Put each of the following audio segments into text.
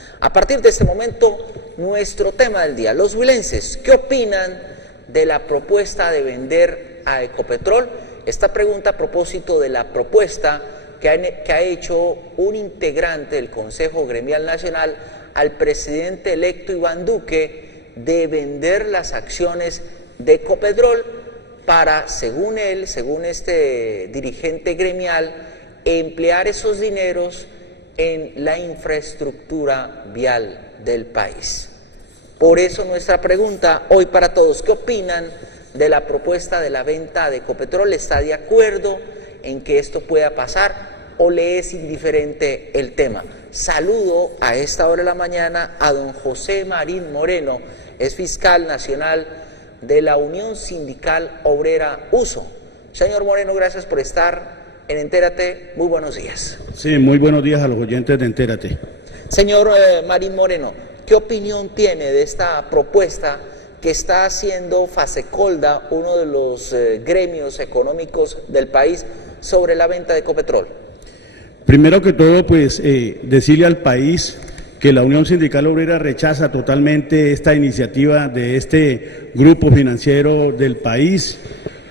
A partir de este momento, nuestro tema del día, los huilenses, ¿qué opinan de la propuesta de vender a Ecopetrol? Esta pregunta a propósito de la propuesta que ha hecho un integrante del Consejo Gremial Nacional al presidente electo Iván Duque de vender las acciones de Ecopetrol para, según él, según este dirigente gremial, emplear esos dineros en la infraestructura vial del país. Por eso nuestra pregunta hoy para todos, ¿qué opinan de la propuesta de la venta de Ecopetrol? ¿Está de acuerdo en que esto pueda pasar o le es indiferente el tema? Saludo a esta hora de la mañana a don José Marín Moreno, es fiscal nacional de la Unión Sindical Obrera USO. Señor Moreno, gracias por estar en Entérate, muy buenos días. Sí, muy buenos días a los oyentes de Entérate. Señor Marín Moreno, ¿qué opinión tiene de esta propuesta que está haciendo Fasecolda, uno de los gremios económicos del país, sobre la venta de Ecopetrol? Primero que todo, pues decirle al país que la Unión Sindical Obrera rechaza totalmente esta iniciativa de este grupo financiero del país,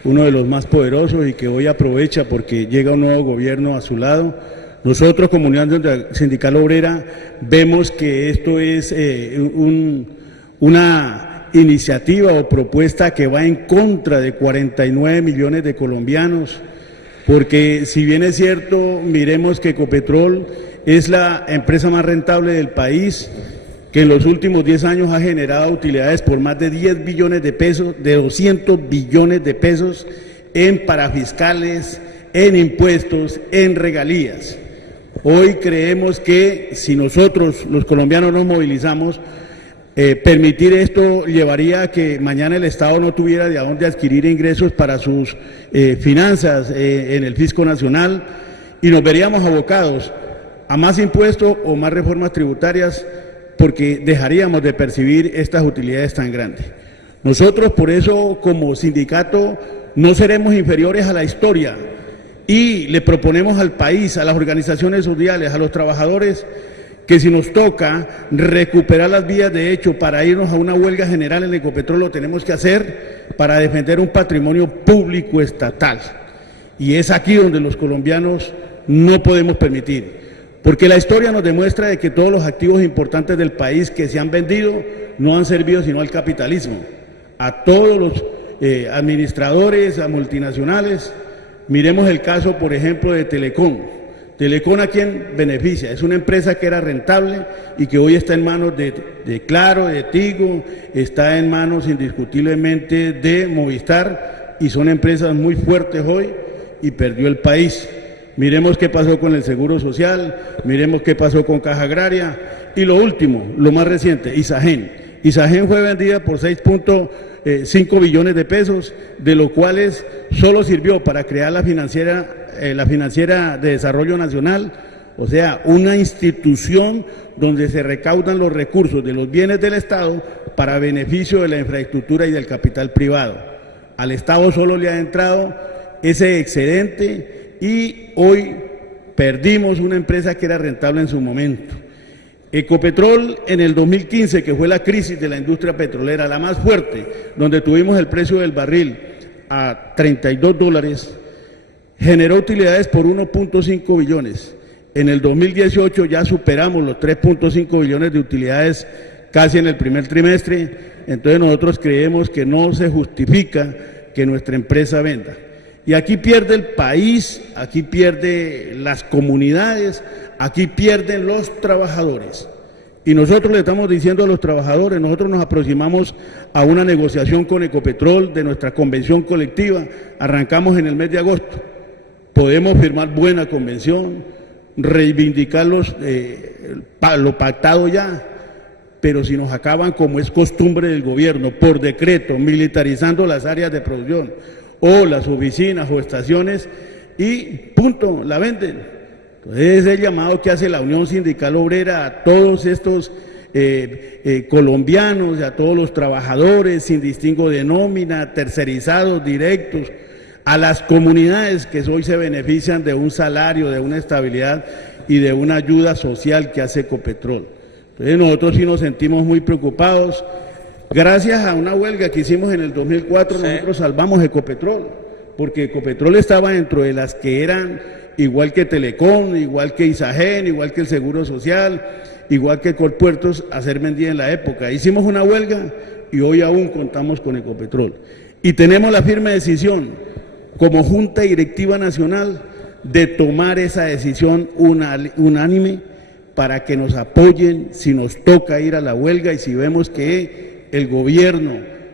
uno de los más poderosos y que hoy aprovecha porque llega un nuevo gobierno a su lado. Nosotros como Unión Sindical Obrera vemos que esto es una iniciativa o propuesta que va en contra de 49 millones de colombianos, porque si bien es cierto, miremos que Ecopetrol es la empresa más rentable del país, que en los últimos 10 años ha generado utilidades por más de 10 billones de pesos, de 200 billones de pesos en parafiscales, en impuestos, en regalías. Hoy creemos que si nosotros, los colombianos, nos movilizamos, permitir esto llevaría a que mañana el Estado no tuviera de dónde adquirir ingresos para sus finanzas en el fisco nacional y nos veríamos abocados a más impuestos o más reformas tributarias, porque dejaríamos de percibir estas utilidades tan grandes. Nosotros por eso como sindicato no seremos inferiores a la historia y le proponemos al país, a las organizaciones sociales, a los trabajadores, que si nos toca recuperar las vías de hecho para irnos a una huelga general en Ecopetrol, lo tenemos que hacer para defender un patrimonio público estatal. Y es aquí donde los colombianos no podemos permitir. Porque la historia nos demuestra de que todos los activos importantes del país que se han vendido no han servido sino al capitalismo, a todos los administradores, a multinacionales. Miremos el caso, por ejemplo, de Telecom. Telecom, ¿a quién beneficia? Es una empresa que era rentable y que hoy está en manos de Claro, de Tigo, está en manos indiscutiblemente de Movistar y son empresas muy fuertes hoy y perdió el país. Miremos qué pasó con el Seguro Social, miremos qué pasó con Caja Agraria y lo último, lo más reciente, Isagen. Isagen fue vendida por 6.5 billones de pesos, de los cuales solo sirvió para crear la financiera de Desarrollo Nacional, o sea, una institución donde se recaudan los recursos de los bienes del Estado para beneficio de la infraestructura y del capital privado. Al Estado solo le ha entrado ese excedente y hoy perdimos una empresa que era rentable en su momento. Ecopetrol en el 2015, que fue la crisis de la industria petrolera, la más fuerte, donde tuvimos el precio del barril a $32, generó utilidades por 1.5 billones. En el 2018 ya superamos los 3.5 billones de utilidades casi en el primer trimestre, entonces nosotros creemos que no se justifica que nuestra empresa venda. Y aquí pierde el país, aquí pierde las comunidades, aquí pierden los trabajadores. Y nosotros le estamos diciendo a los trabajadores, nosotros nos aproximamos a una negociación con Ecopetrol de nuestra convención colectiva, arrancamos en el mes de agosto. Podemos firmar buena convención, reivindicar lo pactado ya, pero si nos acaban, como es costumbre del gobierno, por decreto, militarizando las áreas de producción, o las oficinas o estaciones y punto, la venden. Entonces es el llamado que hace la Unión Sindical Obrera a todos estos colombianos y a todos los trabajadores sin distingo de nómina, tercerizados, directos, a las comunidades que hoy se benefician de un salario, de una estabilidad y de una ayuda social que hace Ecopetrol. Entonces nosotros sí nos sentimos muy preocupados. Gracias a una huelga que hicimos en el 2004, nosotros salvamos Ecopetrol, porque Ecopetrol estaba dentro de las que eran igual que Telecom, igual que Isagen, igual que el Seguro Social, igual que Colpuertos, a ser vendida en la época. Hicimos una huelga y hoy aún contamos con Ecopetrol. Y tenemos la firme decisión, como Junta Directiva Nacional, de tomar esa decisión unánime para que nos apoyen si nos toca ir a la huelga y si vemos que el gobierno,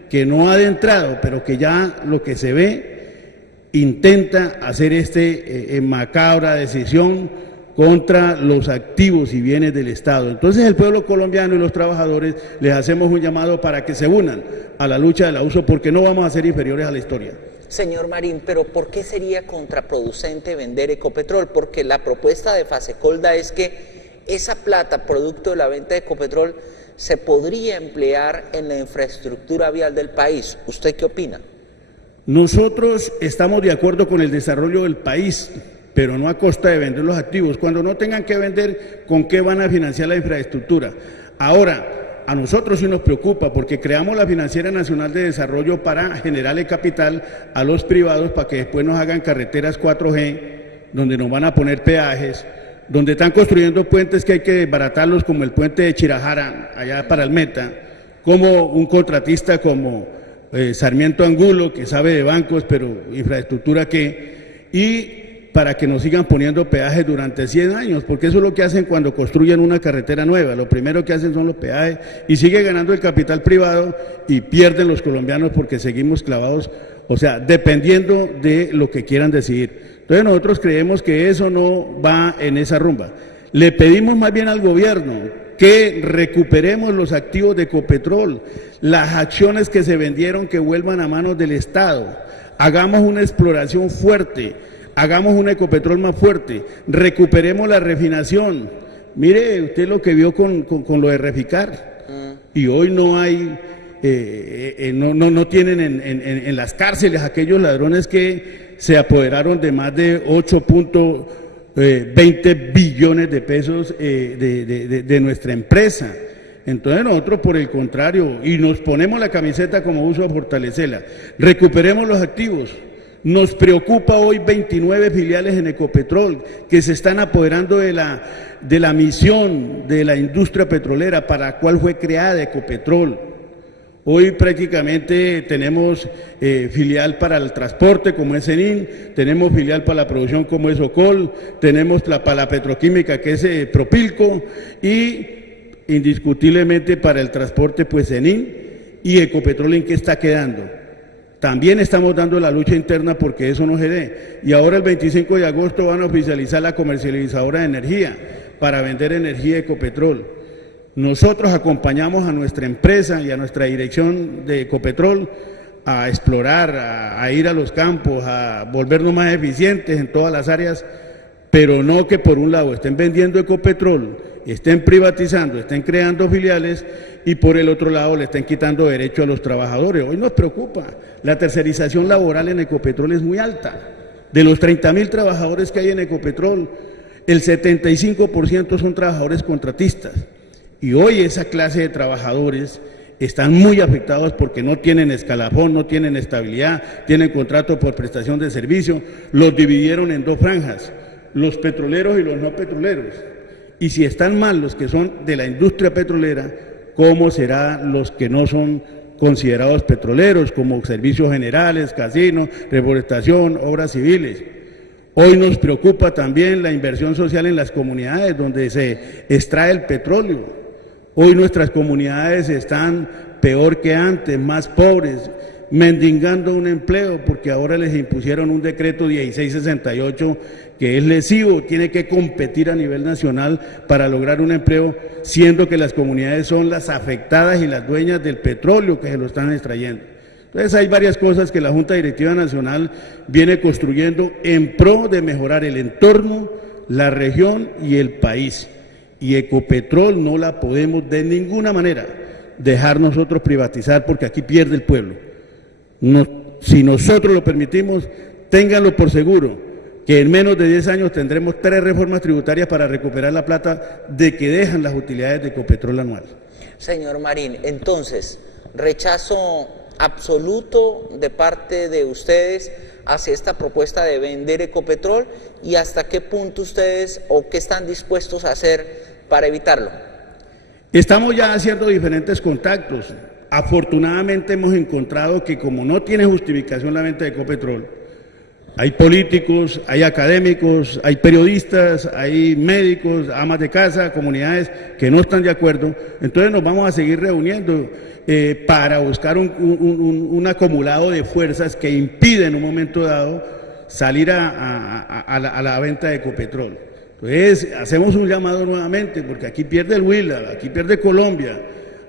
que no ha adentrado, pero que ya lo que se ve, intenta hacer macabra decisión contra los activos y bienes del Estado. Entonces el pueblo colombiano y los trabajadores les hacemos un llamado para que se unan a la lucha del abuso, porque no vamos a ser inferiores a la historia. Señor Marín, pero ¿por qué sería contraproducente vender Ecopetrol? Porque la propuesta de Fasecolda es que esa plata, producto de la venta de Ecopetrol, se podría emplear en la infraestructura vial del país. ¿Usted qué opina? Nosotros estamos de acuerdo con el desarrollo del país, pero no a costa de vender los activos. Cuando no tengan que vender, ¿con qué van a financiar la infraestructura? Ahora, a nosotros sí nos preocupa porque creamos la Financiera Nacional de Desarrollo para generarle capital a los privados para que después nos hagan carreteras 4G, donde nos van a poner peajes, donde están construyendo puentes que hay que desbaratarlos, como el puente de Chirajara, allá para el Meta, como un contratista como Sarmiento Angulo, que sabe de bancos, pero infraestructura qué, y para que nos sigan poniendo peajes durante 100 años, porque eso es lo que hacen cuando construyen una carretera nueva, lo primero que hacen son los peajes, y sigue ganando el capital privado y pierden los colombianos porque seguimos clavados, o sea, dependiendo de lo que quieran decidir. Entonces nosotros creemos que eso no va en esa rumba. Le pedimos más bien al gobierno que recuperemos los activos de Ecopetrol, las acciones que se vendieron que vuelvan a manos del Estado, hagamos una exploración fuerte, hagamos un Ecopetrol más fuerte, recuperemos la refinación. Mire usted lo que vio con lo de Reficar, y hoy no hay, no tienen en las cárceles aquellos ladrones que se apoderaron de más de 8.20 billones de pesos de nuestra empresa. Entonces nosotros, por el contrario, y nos ponemos la camiseta como uso a fortalecerla, recuperemos los activos. Nos preocupa hoy 29 filiales en Ecopetrol que se están apoderando de la misión de la industria petrolera para la cual fue creada Ecopetrol. Hoy prácticamente tenemos filial para el transporte como es Enin, tenemos filial para la producción como es Ocol, tenemos para la petroquímica que es Propilco y indiscutiblemente para el transporte pues Enin y Ecopetrol. ¿En qué está quedando? También estamos dando la lucha interna porque eso no se dé. Y ahora el 25 de agosto van a oficializar la comercializadora de energía para vender energía Ecopetrol. Nosotros acompañamos a nuestra empresa y a nuestra dirección de Ecopetrol a explorar, a ir a los campos, a volvernos más eficientes en todas las áreas, pero no que por un lado estén vendiendo Ecopetrol, estén privatizando, estén creando filiales y por el otro lado le estén quitando derecho a los trabajadores. Hoy nos preocupa, la tercerización laboral en Ecopetrol es muy alta. De los 30.000 trabajadores que hay en Ecopetrol, el 75% son trabajadores contratistas. Y hoy esa clase de trabajadores están muy afectados porque no tienen escalafón, no tienen estabilidad, tienen contrato por prestación de servicio, los dividieron en dos franjas, los petroleros y los no petroleros. Y si están mal los que son de la industria petrolera, ¿cómo serán los que no son considerados petroleros, como servicios generales, casinos, reforestación, obras civiles? Hoy nos preocupa también la inversión social en las comunidades donde se extrae el petróleo. Hoy nuestras comunidades están peor que antes, más pobres, mendigando un empleo porque ahora les impusieron un decreto 1668 que es lesivo, tiene que competir a nivel nacional para lograr un empleo, siendo que las comunidades son las afectadas y las dueñas del petróleo que se lo están extrayendo. Entonces hay varias cosas que la Junta Directiva Nacional viene construyendo en pro de mejorar el entorno, la región y el país. Y Ecopetrol no la podemos de ninguna manera dejar nosotros privatizar porque aquí pierde el pueblo. Si nosotros lo permitimos, ténganlo por seguro, que en menos de 10 años tendremos 3 reformas tributarias para recuperar la plata de que dejan las utilidades de Ecopetrol anual. Señor Marín, entonces, rechazo absoluto de parte de ustedes hacia esta propuesta de vender Ecopetrol, y hasta qué punto ustedes o qué están dispuestos a hacer para evitarlo. Estamos ya haciendo diferentes contactos. Afortunadamente hemos encontrado que como no tiene justificación la venta de Ecopetrol, hay políticos, hay académicos, hay periodistas, hay médicos, amas de casa, comunidades que no están de acuerdo. Entonces nos vamos a seguir reuniendo para buscar un acumulado de fuerzas que impide en un momento dado salir a la venta de Ecopetrol. Entonces hacemos un llamado nuevamente, porque aquí pierde el Huila, aquí pierde Colombia,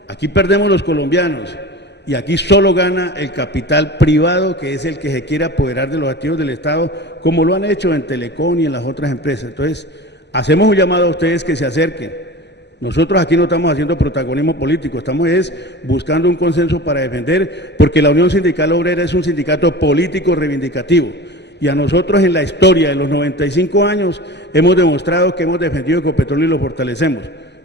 aquí perdemos los colombianos. Y aquí solo gana el capital privado, que es el que se quiere apoderar de los activos del Estado, como lo han hecho en Telecom y en las otras empresas. Entonces, hacemos un llamado a ustedes que se acerquen. Nosotros aquí no estamos haciendo protagonismo político, estamos buscando un consenso para defender, porque la Unión Sindical Obrera es un sindicato político reivindicativo. Y a nosotros en la historia de los 95 años hemos demostrado que hemos defendido Ecopetrol y lo fortalecemos.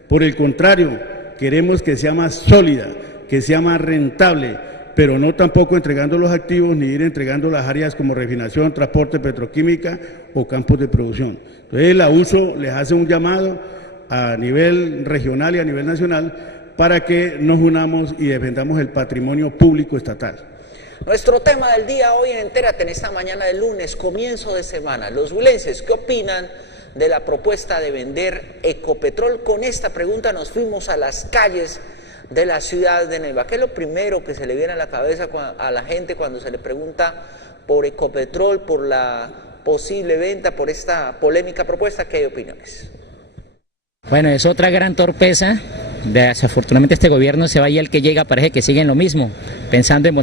Por el contrario, queremos que sea más sólida, que sea más rentable, pero no tampoco entregando los activos ni ir entregando las áreas como refinación, transporte, petroquímica o campos de producción. Entonces la USO les hace un llamado a nivel regional y a nivel nacional para que nos unamos y defendamos el patrimonio público estatal. Nuestro tema del día hoy en Entérate, en esta mañana de lunes, comienzo de semana. Los huilenses, ¿qué opinan de la propuesta de vender Ecopetrol? Con esta pregunta nos fuimos a las calles de la ciudad de Neiva. ¿Qué es lo primero que se le viene a la cabeza a la gente cuando se le pregunta por Ecopetrol, por la posible venta, por esta polémica propuesta? ¿Qué hay opiniones? Bueno, es otra gran torpeza. Desafortunadamente este gobierno se va y el que llega parece que sigue en lo mismo, pensando en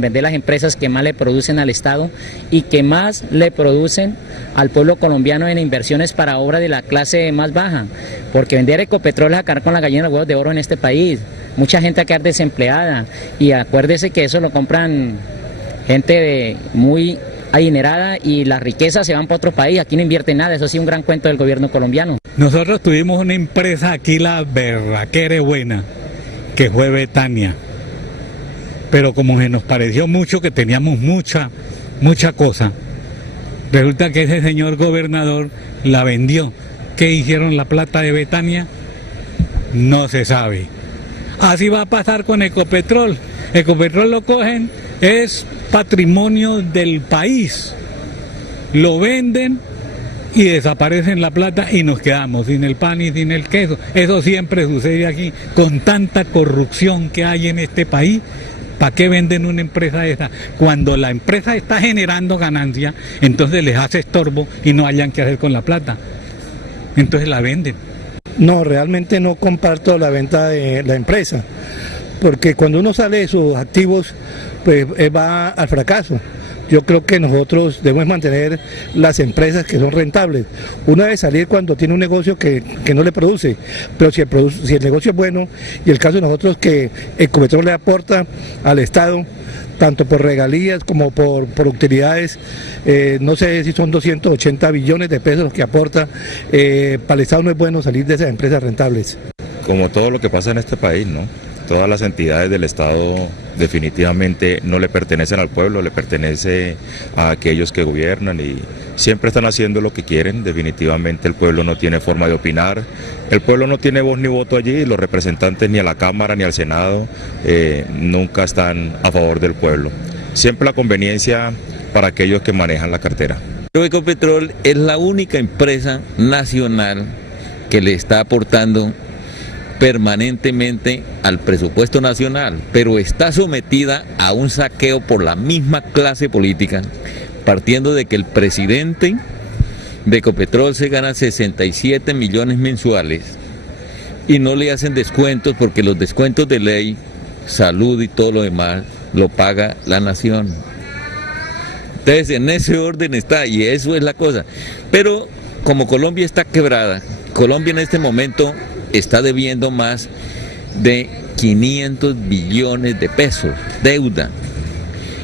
vender las empresas que más le producen al Estado y que más le producen al pueblo colombiano en inversiones para obras de la clase más baja, porque vender Ecopetrol es acabar con la gallina de los huevos de oro en este país. Mucha gente va a quedar desempleada, y acuérdese que eso lo compran gente muy adinerada y las riquezas se van para otro país. Aquí no invierte nada. Eso sí, un gran cuento del gobierno colombiano. Nosotros tuvimos una empresa aquí, la berraquera buena, que fue Betania, pero como se nos pareció mucho que teníamos mucha cosa, resulta que ese señor gobernador la vendió. ¿Qué hicieron la plata de Betania? No se sabe. Así va a pasar con Ecopetrol. Ecopetrol lo cogen, es patrimonio del país, lo venden y desaparecen la plata y nos quedamos sin el pan y sin el queso. Eso siempre sucede aquí, con tanta corrupción que hay en este país. ¿Para qué venden una empresa esa? Cuando la empresa está generando ganancia, entonces les hace estorbo y no hayan qué hacer con la plata, entonces la venden. No, realmente no comparto la venta de la empresa, porque cuando uno sale de sus activos, pues va al fracaso. Yo creo que nosotros debemos mantener las empresas que son rentables. Una debe salir cuando tiene un negocio que no le produce, pero si el negocio es bueno, y el caso de nosotros que Ecopetrol le aporta al Estado, tanto por regalías como por utilidades, no sé si son 280 billones de pesos los que aporta, para el Estado no es bueno salir de esas empresas rentables. Como todo lo que pasa en este país, ¿no? Todas las entidades del Estado definitivamente no le pertenecen al pueblo, le pertenece a aquellos que gobiernan y siempre están haciendo lo que quieren. Definitivamente el pueblo no tiene forma de opinar, el pueblo no tiene voz ni voto allí, los representantes ni a la Cámara ni al Senado nunca están a favor del pueblo. Siempre la conveniencia para aquellos que manejan la cartera. Ecopetrol es la única empresa nacional que le está aportando permanentemente al presupuesto nacional, pero está sometida a un saqueo por la misma clase política, partiendo de que el presidente de Ecopetrol se gana 67 millones mensuales y no le hacen descuentos porque los descuentos de ley, salud y todo lo demás lo paga la nación. Entonces en ese orden está, y eso es la cosa. Pero como Colombia está quebrada, Colombia en este momento está debiendo más de 500 billones de pesos, deuda.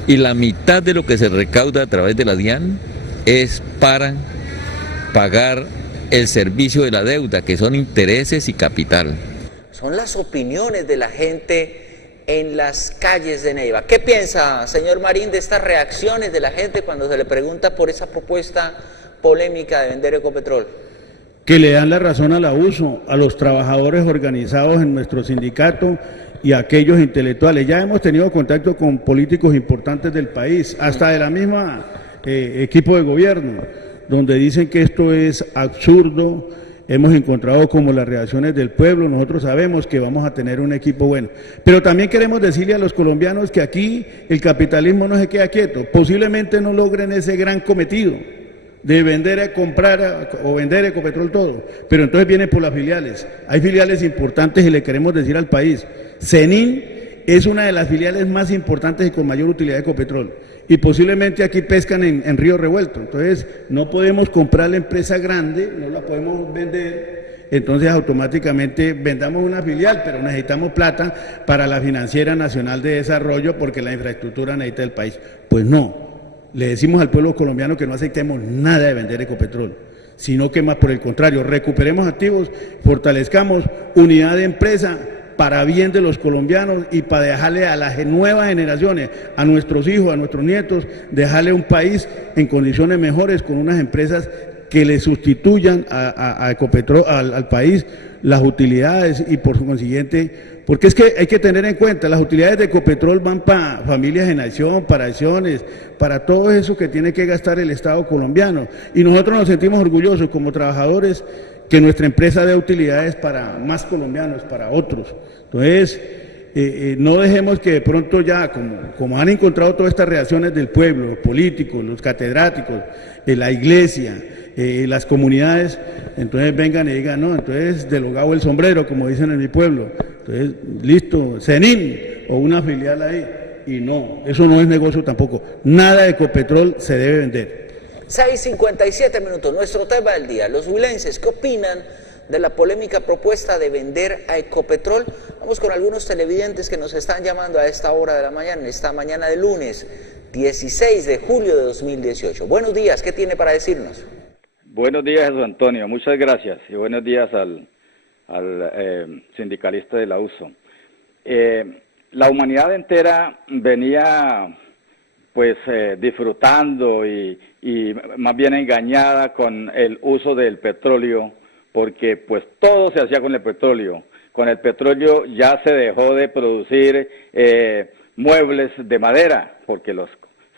Y la mitad de lo que se recauda a través de la DIAN es para pagar el servicio de la deuda, que son intereses y capital. Son las opiniones de la gente en las calles de Neiva. ¿Qué piensa, señor Marín, de estas reacciones de la gente cuando se le pregunta por esa propuesta polémica de vender Ecopetrol? Que le dan la razón al abuso, a los trabajadores organizados en nuestro sindicato y a aquellos intelectuales. Ya hemos tenido contacto con políticos importantes del país, hasta de la misma equipo de gobierno, donde dicen que esto es absurdo. Hemos encontrado como las reacciones del pueblo. Nosotros sabemos que vamos a tener un equipo bueno, pero también queremos decirle a los colombianos que aquí el capitalismo no se queda quieto. Posiblemente no logren ese gran cometido de vender, comprar o vender Ecopetrol todo, pero entonces viene por las filiales. Hay filiales importantes y le queremos decir al país, Cenin es una de las filiales más importantes y con mayor utilidad de Ecopetrol, y posiblemente aquí pescan en río revuelto. Entonces no podemos comprar la empresa grande, no la podemos vender, entonces automáticamente vendamos una filial, pero necesitamos plata para la Financiera Nacional de Desarrollo porque la infraestructura necesita el país. Pues no. Le decimos al pueblo colombiano que no aceptemos nada de vender Ecopetrol, sino que más por el contrario, recuperemos activos, fortalezcamos unidad de empresa para bien de los colombianos y para dejarle a las nuevas generaciones, a nuestros hijos, a nuestros nietos, dejarle un país en condiciones mejores con unas empresas que le sustituyan a Ecopetrol, al país, las utilidades y por consiguiente, porque es que hay que tener en cuenta, las utilidades de Ecopetrol van para familias en acción, para acciones, para todo eso que tiene que gastar el Estado colombiano, y nosotros nos sentimos orgullosos como trabajadores que nuestra empresa dé utilidades para más colombianos, para otros. Entonces, no dejemos que de pronto ya, como han encontrado todas estas reacciones del pueblo, los políticos, los catedráticos, la iglesia, las comunidades, entonces vengan y digan, no, entonces delogado el sombrero, como dicen en mi pueblo, entonces listo, Cenin o una filial ahí, y no, eso no es negocio tampoco, nada de Ecopetrol se debe vender. 6:57 minutos, nuestro tema del día, los huilenses, ¿qué opinan de la polémica propuesta de vender a Ecopetrol? Vamos con algunos televidentes que nos están llamando a esta hora de la mañana, esta mañana de lunes, 16 de julio de 2018. Buenos días, ¿qué tiene para decirnos? Buenos días, Jesús Antonio, muchas gracias, y buenos días al sindicalista de la USO. La humanidad entera venía pues disfrutando y más bien engañada con el uso del petróleo, porque pues todo se hacía con el petróleo. Con el petróleo ya se dejó de producir muebles de madera, porque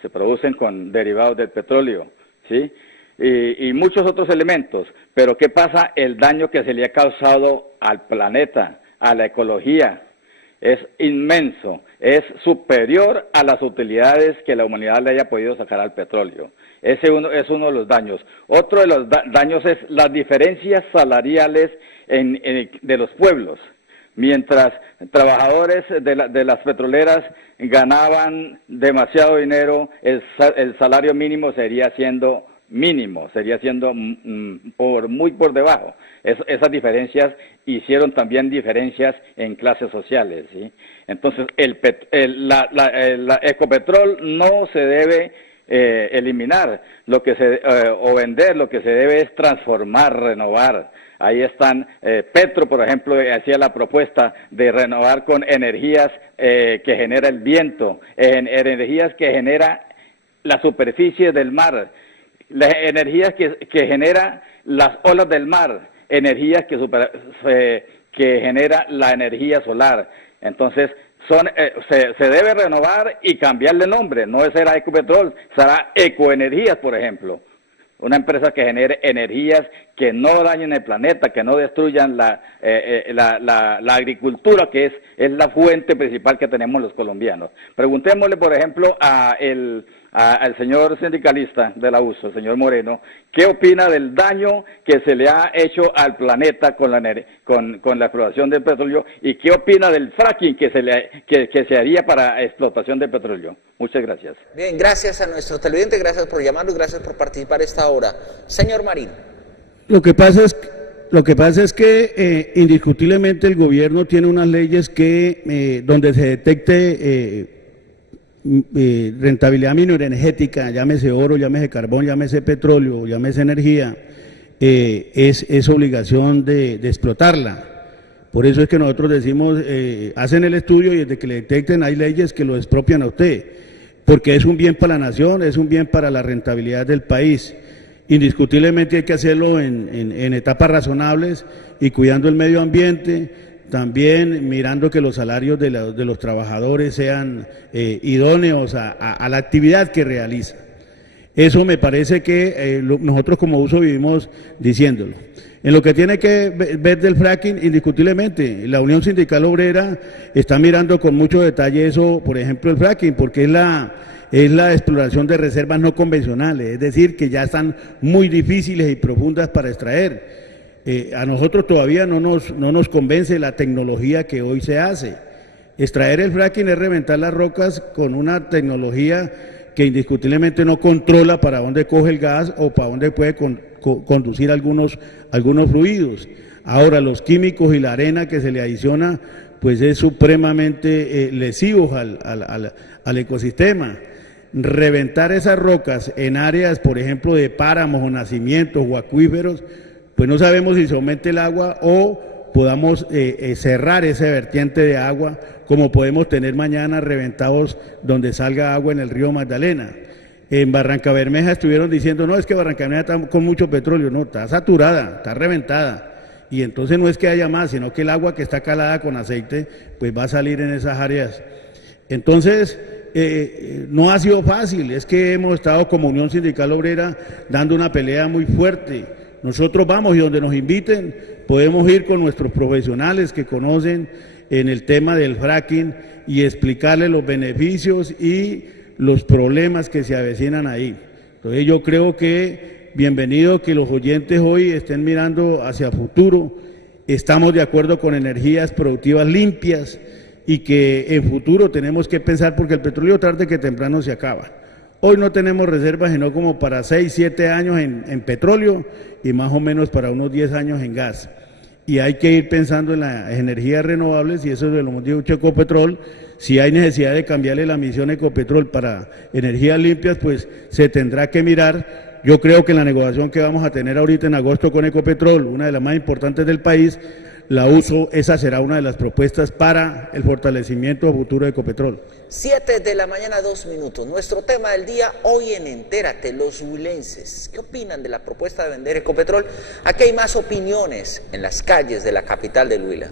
se producen con derivados del petróleo, ¿sí? Y muchos otros elementos. Pero ¿qué pasa? El daño que se le ha causado al planeta, a la ecología, es inmenso, es superior a las utilidades que la humanidad le haya podido sacar al petróleo. Ese es uno de los daños. Otro de los daños es las diferencias salariales de los pueblos. Mientras trabajadores de las petroleras ganaban demasiado dinero, el salario mínimo sería siendo mínimo, sería siendo muy por debajo. Esas diferencias hicieron también diferencias en clases sociales, ¿sí? Entonces, la Ecopetrol no se debe eliminar, o vender, lo que se debe es transformar, renovar. Ahí están, Petro, por ejemplo, hacía la propuesta de renovar con energías que genera el viento, energías que genera la superficie del mar, las energías que genera las olas del mar, energías que genera la energía solar. Entonces, se debe renovar y cambiarle nombre, no será Ecopetrol, será Ecoenergías, por ejemplo. Una empresa que genere energías que no dañen el planeta, que no destruyan la agricultura, que es la fuente principal que tenemos los colombianos. Preguntémosle, por ejemplo, al señor sindicalista de la USO, el señor Moreno, ¿qué opina del daño que se le ha hecho al planeta con la explotación del petróleo? ¿Y qué opina del fracking que se haría para explotación del petróleo? Muchas gracias. Bien, gracias a nuestro televidente, gracias por llamarnos, gracias por participar esta hora. Señor Marín. Lo que pasa es que indiscutiblemente el gobierno tiene unas leyes que donde se detecte rentabilidad mineroenergética, llámese oro, llámese carbón, llámese petróleo, llámese energía, es obligación de explotarla. Por eso es que nosotros decimos, hacen el estudio y desde que le detecten hay leyes que lo expropian a usted, porque es un bien para la nación, es un bien para la rentabilidad del país. Indiscutiblemente hay que hacerlo en etapas razonables y cuidando el medio ambiente, también mirando que los salarios de los trabajadores sean idóneos a la actividad que realizan. Eso me parece que nosotros como uso vivimos diciéndolo. En lo que tiene que ver del fracking, indiscutiblemente, la Unión Sindical Obrera está mirando con mucho detalle eso, por ejemplo, el fracking, porque es la exploración de reservas no convencionales, es decir, que ya están muy difíciles y profundas para extraer. A nosotros todavía no nos convence la tecnología que hoy se hace. Extraer el fracking es reventar las rocas con una tecnología que indiscutiblemente no controla para dónde coge el gas o para dónde puede conducir algunos fluidos. Ahora, los químicos y la arena que se le adiciona, pues es supremamente lesivos al ecosistema. Reventar esas rocas en áreas, por ejemplo, de páramos o nacimientos o acuíferos, pues no sabemos si se aumente el agua o podamos cerrar ese vertiente de agua, como podemos tener mañana reventados donde salga agua en el río Magdalena. En Barrancabermeja estuvieron diciendo, no, es que Barrancabermeja está con mucho petróleo, no, está saturada, está reventada, y entonces no es que haya más, sino que el agua que está calada con aceite, pues va a salir en esas áreas. Entonces, no ha sido fácil, es que hemos estado como Unión Sindical Obrera dando una pelea muy fuerte. Nosotros vamos y donde nos inviten podemos ir con nuestros profesionales que conocen en el tema del fracking y explicarles los beneficios y los problemas que se avecinan ahí. Entonces yo creo que bienvenido que los oyentes hoy estén mirando hacia el futuro, estamos de acuerdo con energías productivas limpias y que en futuro tenemos que pensar porque el petróleo tarde que temprano se acaba. Hoy no tenemos reservas sino como para 6, 7 años en petróleo y más o menos para unos 10 años en gas. Y hay que ir pensando en las energías renovables y eso es lo que hemos dicho Ecopetrol. Si hay necesidad de cambiarle la misión Ecopetrol para energías limpias, pues se tendrá que mirar. Yo creo que en la negociación que vamos a tener ahorita en agosto con Ecopetrol, una de las más importantes del país, esa será una de las propuestas para el fortalecimiento futuro de Ecopetrol. 7 de la mañana, 2 minutos. Nuestro tema del día hoy en Entérate, los huilenses. ¿Qué opinan de la propuesta de vender Ecopetrol? Aquí hay más opiniones en las calles de la capital del Huila.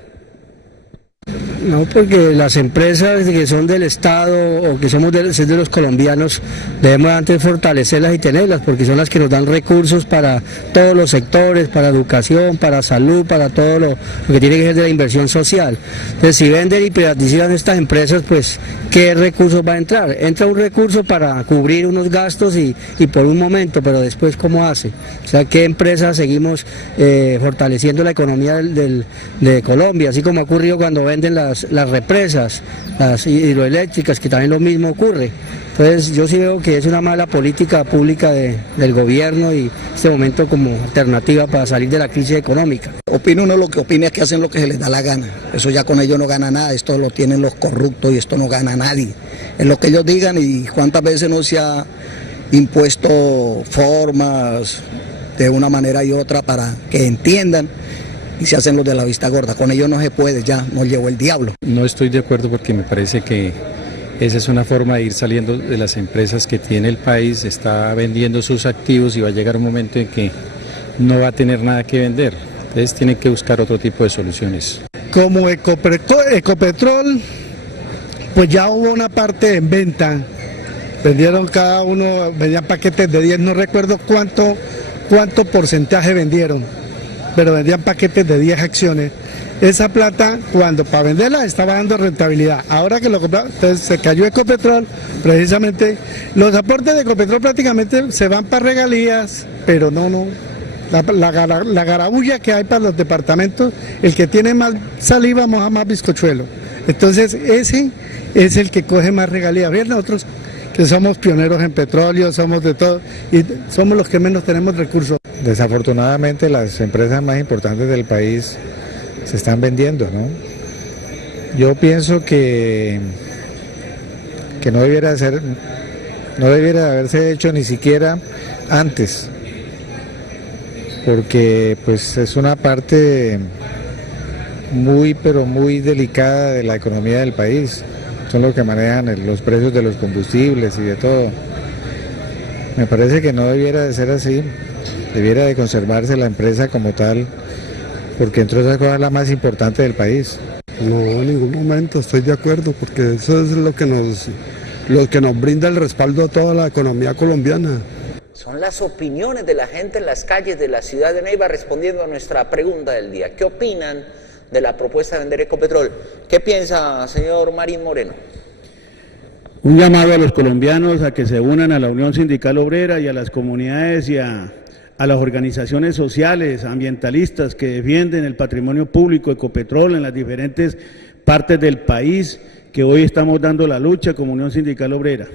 No, porque las empresas que son del Estado o que somos de los colombianos debemos antes fortalecerlas y tenerlas porque son las que nos dan recursos para todos los sectores, para educación, para salud, para todo lo que tiene que ser de la inversión social. Entonces si venden y privatizan estas empresas, pues ¿qué recursos va a entrar? Entra un recurso para cubrir unos gastos y por un momento, pero después ¿cómo hace? O sea, ¿qué empresas seguimos fortaleciendo la economía de Colombia? Así como ha ocurrido cuando venden las represas, las hidroeléctricas, que también lo mismo ocurre. Entonces yo sí veo que es una mala política pública del gobierno y este momento como alternativa para salir de la crisis económica. Opina uno lo que opina es que hacen lo que se les da la gana. Eso ya con ellos no gana nada, esto lo tienen los corruptos y esto no gana nadie. Es lo que ellos digan y cuántas veces no se ha impuesto formas de una manera y otra para que entiendan. Y se hacen los de la vista gorda, con ellos no se puede, ya nos llevó el diablo. No estoy de acuerdo porque me parece que esa es una forma de ir saliendo de las empresas que tiene el país, está vendiendo sus activos y va a llegar un momento en que no va a tener nada que vender, entonces tienen que buscar otro tipo de soluciones. Como Ecopetrol, pues ya hubo una parte en venta, vendieron cada uno, vendían paquetes de 10, no recuerdo cuánto porcentaje vendieron. Pero vendían paquetes de 10 acciones. Esa plata, cuando para venderla estaba dando rentabilidad. Ahora que lo compraron, entonces se cayó Ecopetrol, precisamente. Los aportes de Ecopetrol prácticamente se van para regalías, pero no. La garabulla que hay para los departamentos, el que tiene más saliva moja más bizcochuelo. Entonces ese es el que coge más regalías. Bien, nosotros que somos pioneros en petróleo, somos de todo y somos los que menos tenemos recursos. Desafortunadamente las empresas más importantes del país se están vendiendo, ¿no? Yo pienso que que no debiera haberse hecho ni siquiera antes, porque pues es una parte muy pero muy delicada de la economía del país. Son los que manejan los precios de los combustibles y de todo. Me parece que no debiera de ser así, debiera de conservarse la empresa como tal, porque entre otras cosas es la más importante del país. No, en ningún momento estoy de acuerdo, porque eso es lo que nos brinda el respaldo a toda la economía colombiana. Son las opiniones de la gente en las calles de la ciudad de Neiva respondiendo a nuestra pregunta del día. ¿Qué opinan de la propuesta de vender Ecopetrol? ¿Qué piensa, señor Marín Moreno? Un llamado a los colombianos a que se unan a la Unión Sindical Obrera y a las comunidades y a las organizaciones sociales, ambientalistas que defienden el patrimonio público Ecopetrol en las diferentes partes del país, que hoy estamos dando la lucha como Unión Sindical Obrera.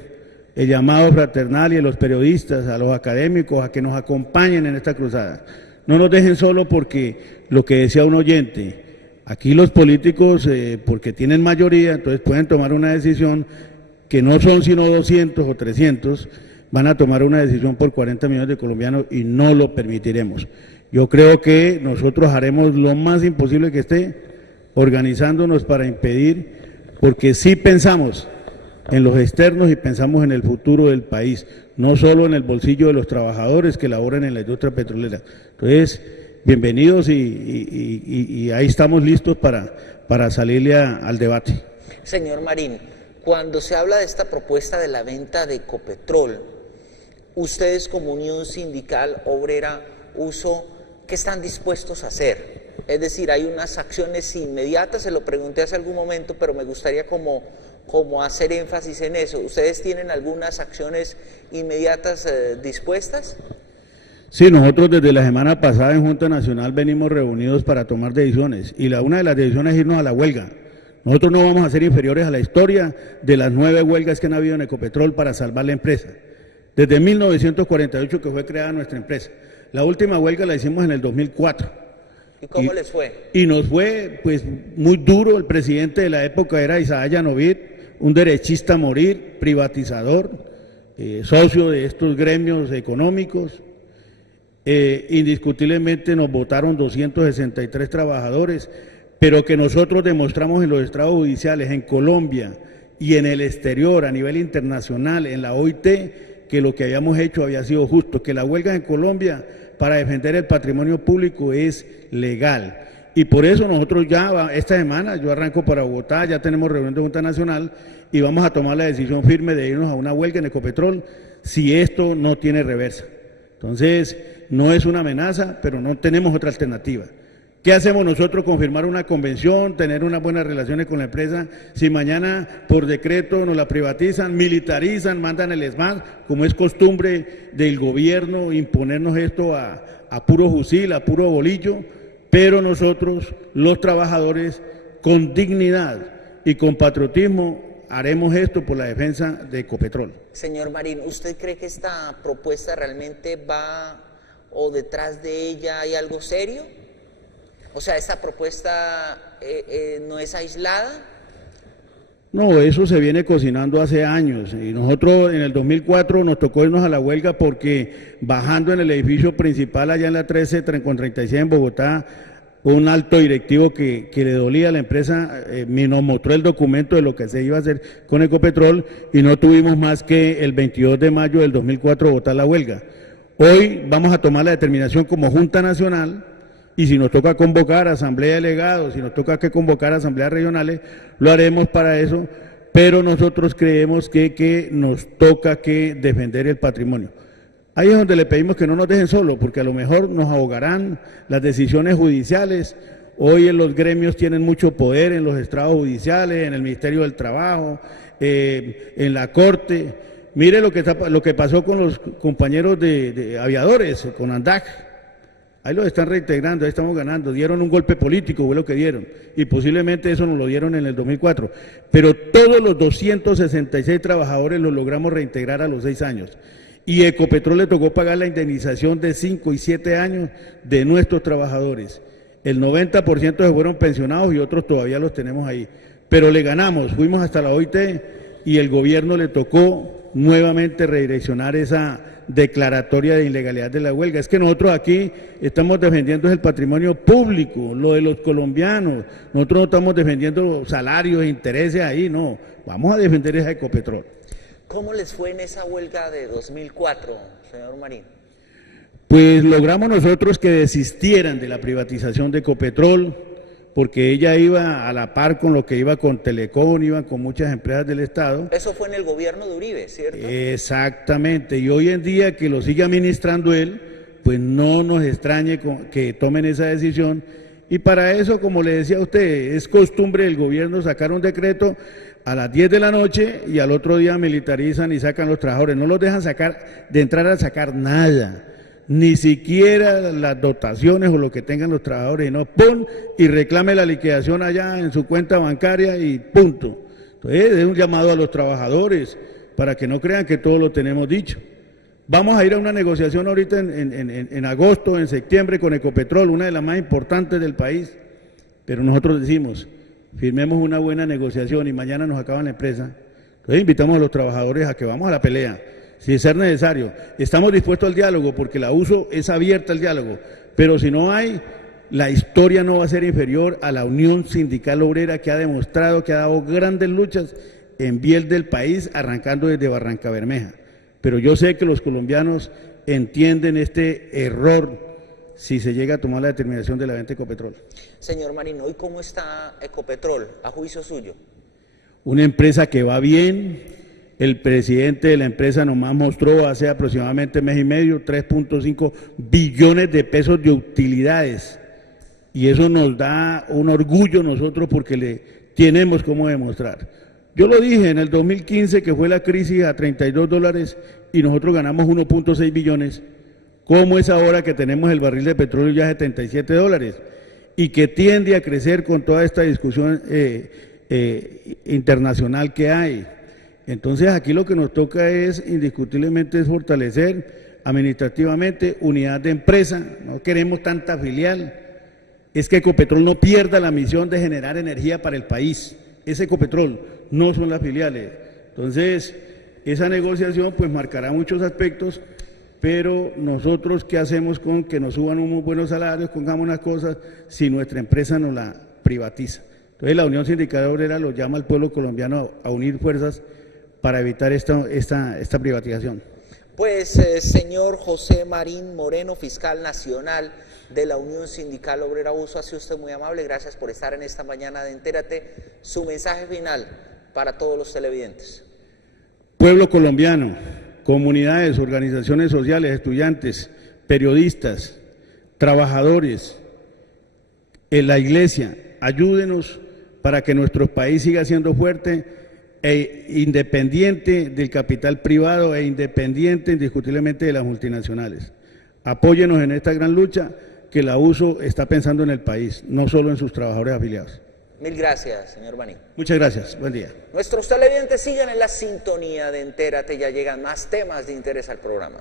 El llamado fraternal y a los periodistas, a los académicos, a que nos acompañen en esta cruzada. No nos dejen solo porque lo que decía un oyente, aquí los políticos, porque tienen mayoría, entonces pueden tomar una decisión que no son sino 200 o 300, van a tomar una decisión por 40 millones de colombianos y no lo permitiremos. Yo creo que nosotros haremos lo más imposible que esté, organizándonos para impedir, porque sí pensamos en los externos y pensamos en el futuro del país, no solo en el bolsillo de los trabajadores que laboran en la industria petrolera. Entonces, bienvenidos y ahí estamos listos para salirle al debate. Señor Marín, cuando se habla de esta propuesta de la venta de Ecopetrol, ustedes como Unión Sindical Obrera Uso, ¿qué están dispuestos a hacer? Es decir, hay unas acciones inmediatas, se lo pregunté hace algún momento, pero me gustaría como hacer énfasis en eso. ¿Ustedes tienen algunas acciones inmediatas dispuestas? Sí, nosotros desde la semana pasada en Junta Nacional venimos reunidos para tomar decisiones y una de las decisiones es irnos a la huelga. Nosotros no vamos a ser inferiores a la historia de las 9 huelgas que han habido en Ecopetrol para salvar la empresa. Desde 1948 que fue creada nuestra empresa. La última huelga la hicimos en el 2004. ¿Y cómo les fue? Y nos fue pues muy duro. El presidente de la época era Isaac Yanovid, un derechista a morir, privatizador, socio de estos gremios económicos. Indiscutiblemente nos votaron 263 trabajadores, pero que nosotros demostramos en los estrados judiciales, en Colombia y en el exterior, a nivel internacional, en la OIT, que lo que habíamos hecho había sido justo, que la huelga en Colombia para defender el patrimonio público es legal. Y por eso nosotros ya, esta semana, yo arranco para Bogotá, ya tenemos reunión de Junta Nacional y vamos a tomar la decisión firme de irnos a una huelga en Ecopetrol si esto no tiene reversa. Entonces, no es una amenaza, pero no tenemos otra alternativa. ¿Qué hacemos nosotros con firmar una convención, tener unas buenas relaciones con la empresa, si mañana por decreto nos la privatizan, militarizan, mandan el ESMAD, como es costumbre del gobierno imponernos esto a puro fusil, a puro bolillo? Pero nosotros, los trabajadores, con dignidad y con patriotismo, haremos esto por la defensa de Ecopetrol. Señor Marín, ¿usted cree que esta propuesta realmente va o detrás de ella hay algo serio? O sea, ¿esta propuesta no es aislada? No, eso se viene cocinando hace años y nosotros en el 2004 nos tocó irnos a la huelga porque bajando en el edificio principal allá en la 13 con 36 en Bogotá, un alto directivo que le dolía a la empresa nos mostró el documento de lo que se iba a hacer con Ecopetrol y no tuvimos más que el 22 de mayo del 2004 votar la huelga. Hoy vamos a tomar la determinación como Junta Nacional y si nos toca convocar a asamblea de delegados, si nos toca que convocar a asambleas regionales, lo haremos para eso, pero nosotros creemos que nos toca que defender el patrimonio. Ahí es donde le pedimos que no nos dejen solos, porque a lo mejor nos ahogarán las decisiones judiciales. Hoy en los gremios tienen mucho poder en los estrados judiciales, en el Ministerio del Trabajo, en la Corte. Mire lo que pasó con los compañeros de aviadores, con ANDAC. Ahí lo están reintegrando, ahí estamos ganando. Dieron un golpe político, fue lo que dieron. Y posiblemente eso nos lo dieron en el 2004. Pero todos los 266 trabajadores los logramos reintegrar a los 6 años. Y Ecopetrol le tocó pagar la indemnización de 5 y 7 años de nuestros trabajadores. El 90% se fueron pensionados y otros todavía los tenemos ahí. Pero le ganamos, fuimos hasta la OIT y el gobierno le tocó nuevamente redireccionar esa declaratoria de ilegalidad de la huelga. Es que nosotros aquí estamos defendiendo el patrimonio público, lo de los colombianos. Nosotros no estamos defendiendo salarios e intereses ahí, no. Vamos a defender esa Ecopetrol. ¿Cómo les fue en esa huelga de 2004, señor Marín? Pues logramos nosotros que desistieran de la privatización de Ecopetrol, porque ella iba a la par con lo que iba con Telecom, iban con muchas empresas del Estado. Eso fue en el gobierno de Uribe, ¿cierto? Exactamente, y hoy en día que lo sigue administrando él, pues no nos extrañe que tomen esa decisión, y para eso, como le decía a usted, es costumbre del gobierno sacar un decreto a las 10 de la noche y al otro día militarizan y sacan los trabajadores, no los dejan sacar, de entrar a sacar nada, ni siquiera las dotaciones o lo que tengan los trabajadores, no, ¡pum!, y reclame la liquidación allá en su cuenta bancaria y punto. Entonces es un llamado a los trabajadores para que no crean que todo lo tenemos dicho. Vamos a ir a una negociación ahorita en agosto, en septiembre con Ecopetrol, una de las más importantes del país, pero nosotros decimos, firmemos una buena negociación y mañana nos acaban la empresa. Entonces invitamos a los trabajadores a que vamos a la pelea, si ser necesario. Estamos dispuestos al diálogo porque la USO es abierta al diálogo, pero si no hay, la historia no va a ser inferior a la Unión Sindical Obrera, que ha demostrado que ha dado grandes luchas en bien del país, arrancando desde Barrancabermeja. Pero yo sé que los colombianos entienden este error si se llega a tomar la determinación de la venta de Ecopetrol. Señor Marín, ¿hoy cómo está Ecopetrol, a juicio suyo? Una empresa que va bien. El presidente de la empresa nomás mostró hace aproximadamente mes y medio 3.5 billones de pesos de utilidades, y eso nos da un orgullo nosotros porque le tenemos cómo demostrar. Yo lo dije en el 2015, que fue la crisis a $32 y nosotros ganamos 1.6 billones. ¿Cómo es ahora que tenemos el barril de petróleo ya a $77 y que tiende a crecer con toda esta discusión internacional que hay? Entonces aquí lo que nos toca es indiscutiblemente es fortalecer administrativamente unidad de empresa, no queremos tanta filial, es que Ecopetrol no pierda la misión de generar energía para el país, es Ecopetrol, no son las filiales. Entonces esa negociación pues marcará muchos aspectos, pero nosotros ¿qué hacemos con que nos suban unos buenos salarios, pongamos unas cosas, si nuestra empresa nos la privatiza? Entonces la Unión Sindical Obrera lo llama al pueblo colombiano a unir fuerzas para evitar esta privatización. Pues señor José Marín Moreno, fiscal nacional de la Unión Sindical Obrera USO, ha sido usted muy amable, gracias por estar en esta mañana de Entérate. Su mensaje final para todos los televidentes. Pueblo colombiano, comunidades, organizaciones sociales, estudiantes, periodistas, trabajadores, en la iglesia, ayúdenos para que nuestro país siga siendo fuerte e independiente del capital privado e independiente indiscutiblemente de las multinacionales. Apóyenos en esta gran lucha que la USO está pensando en el país, no solo en sus trabajadores afiliados. Mil gracias, señor Marín. Muchas gracias, buen día. Nuestros televidentes sigan en la sintonía de Entérate, ya llegan más temas de interés al programa.